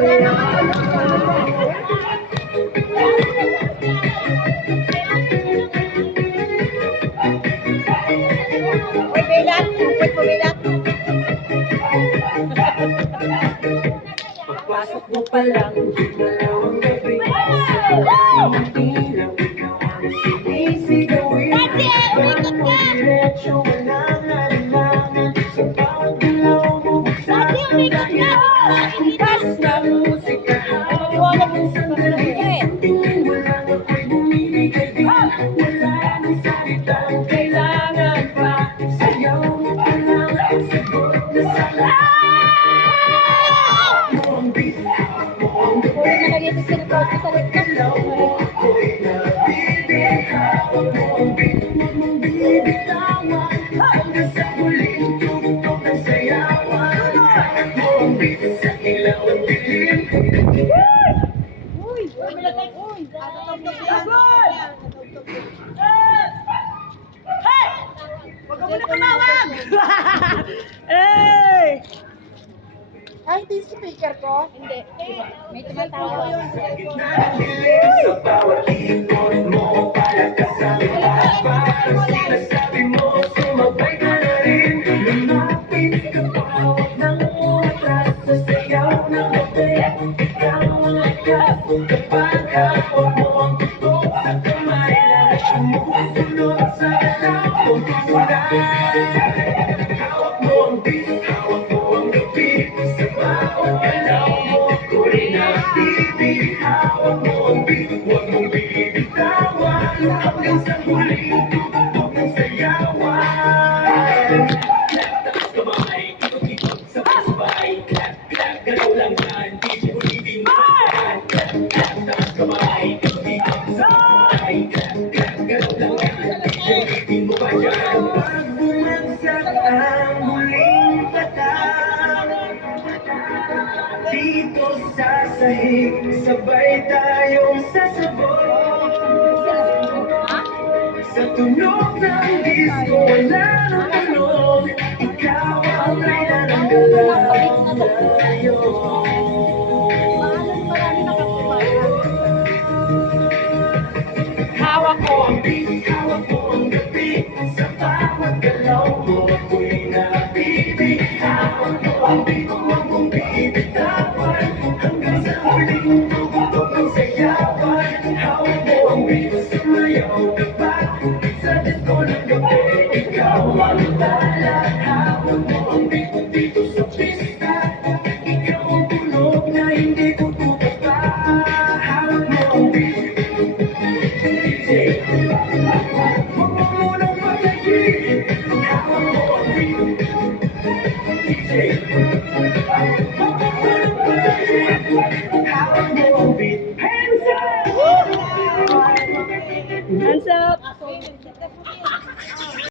Uy, bilat. Uy, pumilat. Pagpasok mo pa lang, dalawang gabi. Sa tiraw, ikaw ang sinisigawin. Bakit mo diretso, walang alinlangan. Sa bawat galaw mo, sa dahilan. Kumpas ng musika, hawak ng sandali. Tingin mo lang ako'y bumibigay din. Wala nang salitang kailangan pa. Sayaw mo pa lang, ang sagot na sana. Nalagay sa post ko sa laptop. Uy! Uy! Huwag ka muna tumawag! Hey! Ay, hindi speaker ko? Hindi. May tumatawag. Sa bawat ikot mo, palakasan para sinasabi mo, sumabay ka na rin. Lumapit ka pa, huwag nang umatras sa sayaw ng gabi. Ikaw ang lakas, kapag hawak mo ang tutok sa kamay na sumusunod sa galaw mo tunay. Hawak mo ang beat, hawak mo ang gabi. Sa bawat galaw mo, ako rin nabibig. Hawak mo ang beat, huwag mong bibitawan. Hanggang sa huling tugtog ng sayawan. Taas kamay, ikot-ikot, sabay-sabay. Clap, clap, galaw lang yan. DJ mo, hindi mo kailangan. Clap, clap, taas kamay, ikot-ikot, sabay-sabay. Clap, clap, galaw lang yan. DJ mo, hindi mo ba yan? Pag bumagsak ang huling patak, dito sa sahig, sabay tayong sasabog. Sa tunog ng disco, wala nang tunog. Ikaw ang reyna ng galaw ngayon. Hawak ko ang beat, hawak ko ang gabi. Sa bawat galaw mo, ako'y nabibig. Hawak ko ang beat, huwag mong bibitawan. Hanggang sa huling tugtog ng sayawan. Hawak mo ang beat, sumayaw ka pa. Sa disco ng gabi, ikaw ang tala. Hawak mo ang beat dito sa pista. Ikaw ang tunog na hindi ko tutok pa. Hawak mo ang beat, DJ. Huwag mo munang patayin. Hawak mo ang beat, DJ. Huwag mo munang patayin. Hawak mo ang beat. Hands up! Hands up!